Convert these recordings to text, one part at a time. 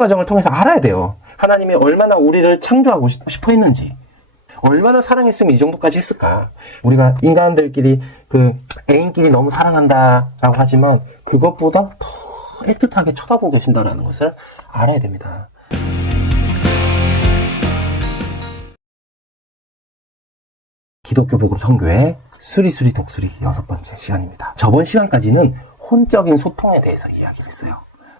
과정을 통해서 알아야 돼요. 하나님이 얼마나 우리를 창조하고 싶어 했는지, 얼마나 사랑했으면 이 정도까지 했을까. 우리가 인간들끼리 애인끼리 너무 사랑한다라고 하지만 그것보다 더 애틋하게 쳐다보고 계신다라는 것을 알아야 됩니다. 기독교 복음 선교회 수리수리 독수리 6번째 시간입니다. 저번 시간까지는 혼적인 소통에 대해서 이야기를 했어요.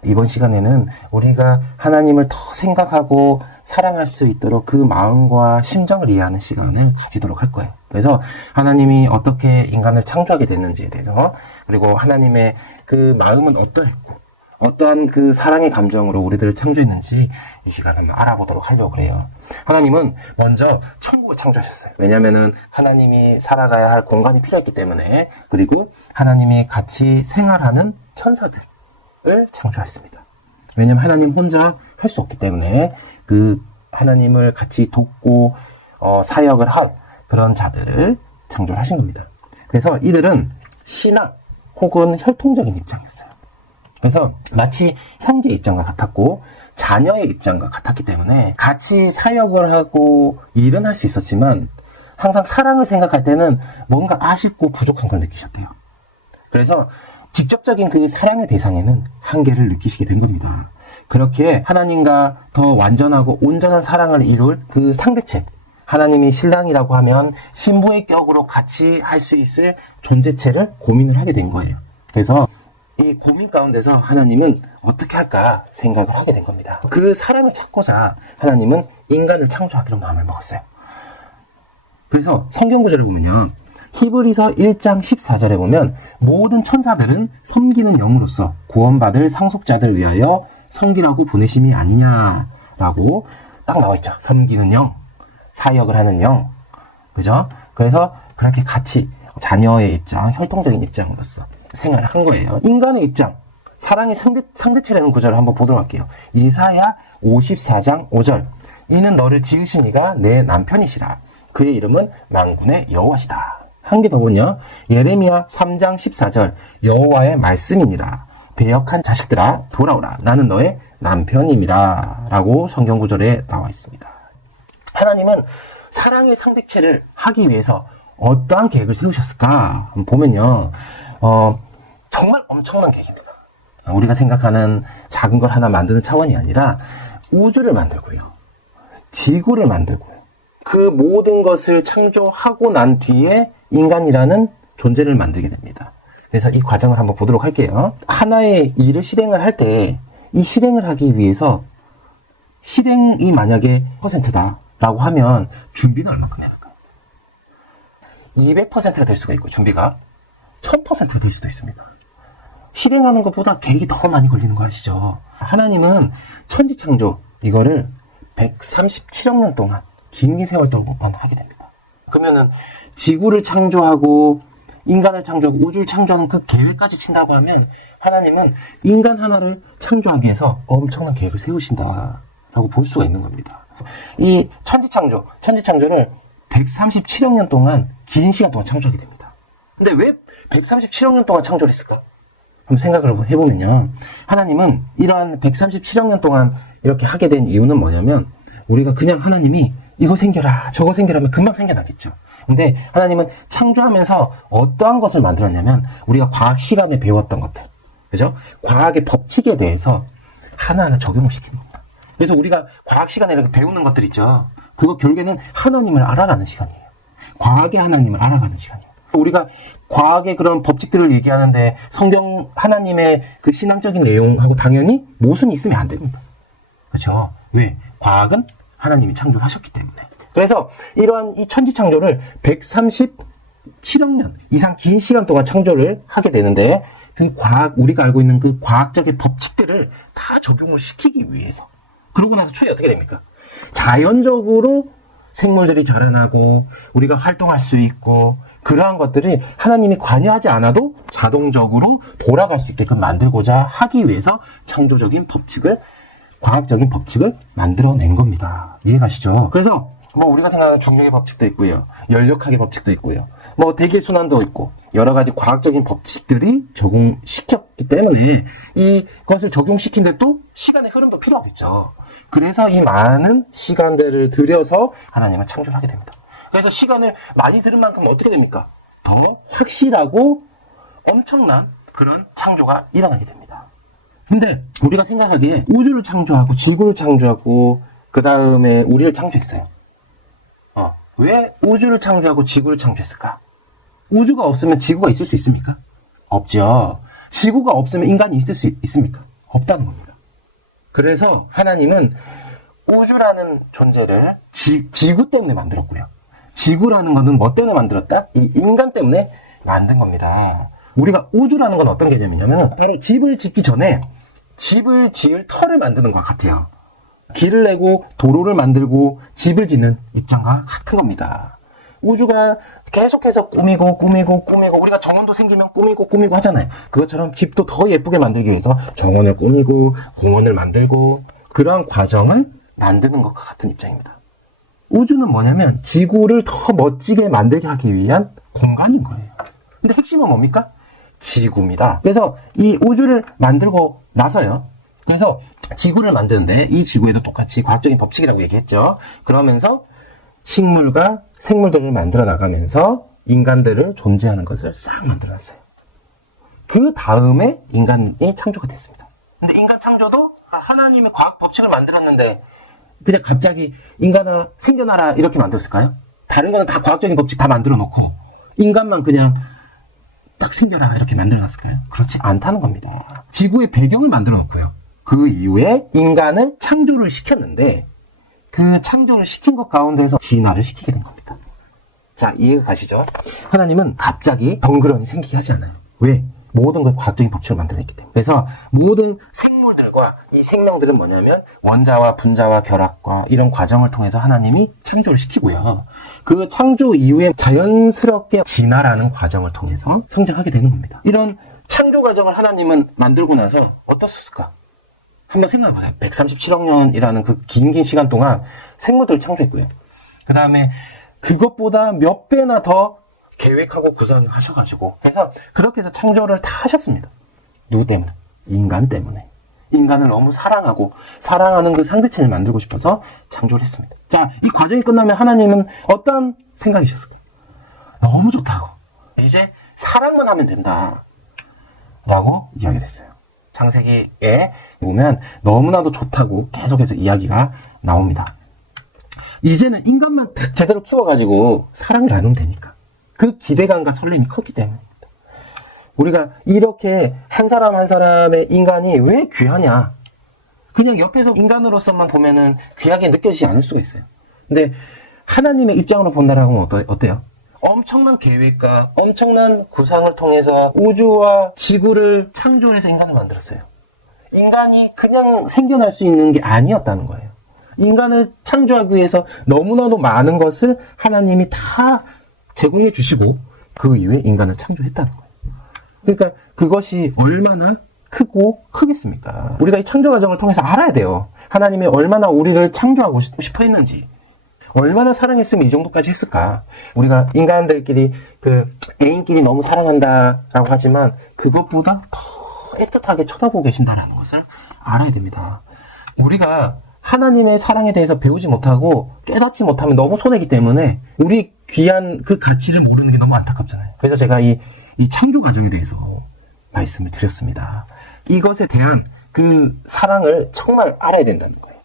이번 시간에는 우리가 하나님을 더 생각하고 사랑할 수 있도록 그 마음과 심정을 이해하는 시간을 가지도록 할 거예요. 그래서 하나님이 어떻게 인간을 창조하게 됐는지에 대해서, 그리고 하나님의 그 마음은 어떠했고 어떠한 그 사랑의 감정으로 우리들을 창조했는지 이 시간에 한번 알아보도록 하려고 그래요. 하나님은 먼저 천국을 창조하셨어요. 왜냐면은 하나님이 살아가야 할 공간이 필요했기 때문에, 그리고 하나님이 같이 생활하는 천사들을 창조했습니다. 왜냐면 하나님 혼자 할 수 없기 때문에 그 하나님을 같이 돕고 사역을 할 그런 자들을 창조하신 겁니다. 그래서 이들은 신앙 혹은 혈통적인 입장이었어요. 그래서 마치 형제 입장과 같았고 자녀의 입장과 같았기 때문에 같이 사역을 하고 일은 할 수 있었지만 항상 사랑을 생각할 때는 뭔가 아쉽고 부족한 걸 느끼셨대요. 그래서 직접적인 그 사랑의 대상에는 한계를 느끼시게 된 겁니다. 그렇게 하나님과 더 완전하고 온전한 사랑을 이룰 그 상대체, 하나님이 신랑이라고 하면 신부의 격으로 같이 할 수 있을 존재체를 고민을 하게 된 거예요. 그래서 이 고민 가운데서 하나님은 어떻게 할까 생각을 하게 된 겁니다. 그 사랑을 찾고자 하나님은 인간을 창조하기로 마음을 먹었어요. 그래서 성경 구절을 보면요, 히브리서 1장 14절에 보면 모든 천사들은 섬기는 영으로서 구원받을 상속자들 위하여 섬기라고 보내심이 아니냐라고 딱 나와있죠. 섬기는 영, 사역을 하는 영, 그죠? 그래서 그렇게 같이 자녀의 입장, 혈통적인 입장으로서 생활을 한 거예요. 인간의 입장, 사랑의 상대체라는 구절을 한번 보도록 할게요. 이사야 54장 5절, 이는 너를 지으신 이가 내 남편이시라. 그의 이름은 만군의 여호와시다. 한 개 더 보면요, 예레미야 3장 14절, 여호와의 말씀이니라. 배역한 자식들아 돌아오라. 나는 너의 남편임이라. 라고 성경 구절에 나와 있습니다. 하나님은 사랑의 상대체를 하기 위해서 어떠한 계획을 세우셨을까? 한번 보면요, 정말 엄청난 계획입니다. 우리가 생각하는 작은 걸 하나 만드는 차원이 아니라 우주를 만들고요, 지구를 만들고요, 그 모든 것을 창조하고 난 뒤에 인간이라는 존재를 만들게 됩니다. 그래서 이 과정을 한번 보도록 할게요. 하나의 일을 실행을 할 때 이 실행을 하기 위해서 실행이 만약에 100%다 라고 하면 준비는 얼마큼 해야 할까요? 200%가 될 수가 있고 준비가 1000%가 될 수도 있습니다. 실행하는 것보다 계획이 더 많이 걸리는 거 아시죠? 하나님은 천지창조 이거를 137억 년 동안 긴 세월 동안 하게 됩니다. 그러면은 지구를 창조하고 인간을 창조하고 우주를 창조하는 그 계획까지 친다고 하면 하나님은 인간 하나를 창조하기 위해서 엄청난 계획을 세우신다라고 볼 수가 있는 겁니다. 이 천지창조를 137억 년 동안 긴 시간 동안 창조하게 됩니다. 근데 왜 137억 년 동안 창조를 했을까? 한번 생각을 해보면요, 하나님은 이러한 137억 년 동안 이렇게 하게 된 이유는 뭐냐면, 우리가 그냥 하나님이 이거 생겨라 저거 생겨라면 금방 생겨나겠죠. 근데 하나님은 창조하면서 어떠한 것을 만들었냐면, 우리가 과학 시간에 배웠던 것들, 그죠? 과학의 법칙에 대해서 하나하나 적용을 시키는 겁니다. 그래서 우리가 과학 시간에 이렇게 배우는 것들 있죠, 그거 결국에는 하나님을 알아가는 시간이에요. 과학의 하나님을 알아가는 시간이에요. 우리가 과학의 그런 법칙들을 얘기하는데 성경 하나님의 그 신앙적인 내용하고 당연히 모순이 있으면 안 됩니다. 그렇죠? 왜? 과학은 하나님이 창조하셨기 때문에. 그래서 이러한 이 천지 창조를 137억 년 이상 긴 시간 동안 창조를 하게 되는데, 그 과학, 우리가 알고 있는 그 과학적인 법칙들을 다 적용을 시키기 위해서, 그러고 나서 초에 어떻게 됩니까? 자연적으로 생물들이 자라나고 우리가 활동할 수 있고, 그러한 것들이 하나님이 관여하지 않아도 자동적으로 돌아갈 수 있게끔 만들고자 하기 위해서 창조적인 법칙을, 과학적인 법칙을 만들어낸 겁니다. 이해가시죠? 그래서 우리가 생각하는 중력의 법칙도 있고요, 연력학의 법칙도 있고요, 대기순환도 있고, 여러 가지 과학적인 법칙들이 적용시켰기 때문에 이것을 적용시킨 데 또 시간의 흐름도 시간도 필요하겠죠. 그래서 이 많은 시간들을 들여서 하나님은 창조를 하게 됩니다. 그래서 시간을 많이 들은 만큼 어떻게 됩니까? 더 확실하고 엄청난 그런 창조가 일어나게 됩니다. 근데 우리가 생각하기에 우주를 창조하고 지구를 창조하고 그 다음에 우리를 창조했어요. 왜 우주를 창조하고 지구를 창조했을까? 우주가 없으면 지구가 있을 수 있습니까? 없죠. 지구가 없으면 인간이 있을 수 있습니까? 없다는 겁니다. 그래서 하나님은 우주라는 존재를 지구 때문에 만들었고요. 지구라는 것은 뭐 때문에 만들었다? 이 인간 때문에 만든 겁니다. 우리가 우주라는 건 어떤 개념이냐면 바로 집을 짓기 전에 집을 지을 터를 만드는 것 같아요. 길을 내고 도로를 만들고 집을 짓는 입장과 같은 겁니다. 우주가 계속해서 꾸미고 우리가 정원도 생기면 꾸미고 하잖아요. 그것처럼 집도 더 예쁘게 만들기 위해서 정원을 꾸미고 공원을 만들고 그러한 과정을 만드는 것과 같은 입장입니다. 우주는 뭐냐면 지구를 더 멋지게 만들게 하기 위한 공간인 거예요. 근데 핵심은 뭡니까? 지구입니다. 그래서 이 우주를 만들고 나서요. 그래서 지구를 만드는데 이 지구에도 똑같이 과학적인 법칙이라고 얘기했죠. 그러면서 식물과 생물들을 만들어 나가면서 인간들을 존재하는 것을 싹 만들어 놨어요. 그 다음에 인간이 창조가 됐습니다. 근데 인간 창조도 하나님의 과학 법칙을 만들었는데 그냥 갑자기 인간아 생겨나라 이렇게 만들었을까요? 다른 거는 다 과학적인 법칙 다 만들어 놓고 인간만 그냥 딱 생겨라 이렇게 만들어 놨을까요? 그렇지 않다는 겁니다. 지구의 배경을 만들어 놓고요. 그 이후에 인간을 창조를 시켰는데 그 창조를 시킨 것 가운데서 진화를 시키게 된 겁니다. 자, 이해가 가시죠? 하나님은 갑자기 덩그러니 생기게 하지 않아요. 왜? 모든 걸 과학적인 법칙을 만들어냈기 때문에. 그래서 모든 생물들과 이 생명들은 뭐냐면 원자와 분자와 결합과 이런 과정을 통해서 하나님이 창조를 시키고요. 그 창조 이후에 자연스럽게 진화라는 과정을 통해서 성장하게 되는 겁니다. 이런 창조 과정을 하나님은 만들고 나서 어떻었을까? 한번 생각해보세요. 137억 년이라는 그 긴 시간 동안 생물들을 창조했고요. 그 다음에 그것보다 몇 배나 더 계획하고 구상하셔가지고 그래서 그렇게 해서 창조를 다 하셨습니다. 누구 때문에? 인간 때문에. 인간을 너무 사랑하고 사랑하는 그 상대체를 만들고 싶어서 창조를 했습니다. 자, 이 과정이 끝나면 하나님은 어떤 생각이셨을까요? 너무 좋다고. 이제 사랑만 하면 된다 라고 이야기를 했어요. 창세기에 보면 너무나도 좋다고 계속해서 이야기가 나옵니다. 이제는 인간만 딱 제대로 키워가지고 사랑을 나누면 되니까. 그 기대감과 설렘이 컸기 때문입니다. 우리가 이렇게 한 사람 한 사람의 인간이 왜 귀하냐? 그냥 옆에서 인간으로서만 보면은 귀하게 느껴지지 않을 수가 있어요. 근데 하나님의 입장으로 본다라고 하면 어때요? 엄청난 계획과 엄청난 구상을 통해서 우주와 지구를 창조해서 인간을 만들었어요. 인간이 그냥 생겨날 수 있는 게 아니었다는 거예요. 인간을 창조하기 위해서 너무나도 많은 것을 하나님이 다 제공해 주시고 그 이후에 인간을 창조했다는 거예요. 그러니까 그것이 얼마나 크고 크겠습니까? 우리가 이 창조 과정을 통해서 알아야 돼요. 하나님이 얼마나 우리를 창조하고 싶어 했는지, 얼마나 사랑했으면 이 정도까지 했을까? 우리가 인간들끼리 그 애인끼리 너무 사랑한다라고 하지만 그것보다 더 애틋하게 쳐다보고 계신다라는 것을 알아야 됩니다. 우리가 하나님의 사랑에 대해서 배우지 못하고 깨닫지 못하면 너무 손해이기 때문에 우리 귀한 그 가치를 모르는 게 너무 안타깝잖아요. 그래서 제가 이 창조 과정에 대해서 말씀을 드렸습니다. 이것에 대한 그 사랑을 정말 알아야 된다는 거예요.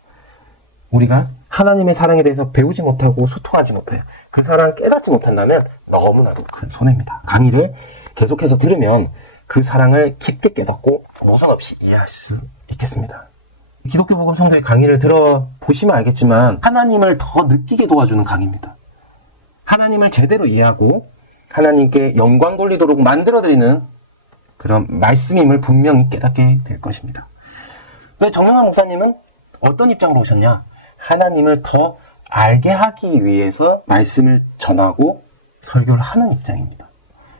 우리가 하나님의 사랑에 대해서 배우지 못하고 소통하지 못해요. 그 사랑을 깨닫지 못한다면 너무나도 큰 손해입니다. 강의를 계속해서 들으면 그 사랑을 깊게 깨닫고 모성 없이 이해할 수 있겠습니다. 기독교 복음 성교의 강의를 들어보시면 알겠지만 하나님을 더 느끼게 도와주는 강의입니다. 하나님을 제대로 이해하고 하나님께 영광 돌리도록 만들어드리는 그런 말씀임을 분명히 깨닫게 될 것입니다. 정영환 목사님은 어떤 입장으로 오셨냐? 하나님을 더 알게 하기 위해서 말씀을 전하고 설교를 하는 입장입니다.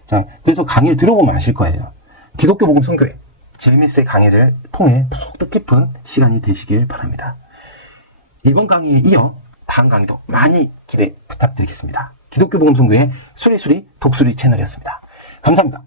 자, 그래서 강의를 들어보면 아실 거예요. 기독교 복음 성교회 JMS의 강의를 통해 더욱 뜻깊은 시간이 되시길 바랍니다. 이번 강의에 이어 다음 강의도 많이 기대 부탁드리겠습니다. 기독교 복음 성교회 수리수리 독수리 채널이었습니다. 감사합니다.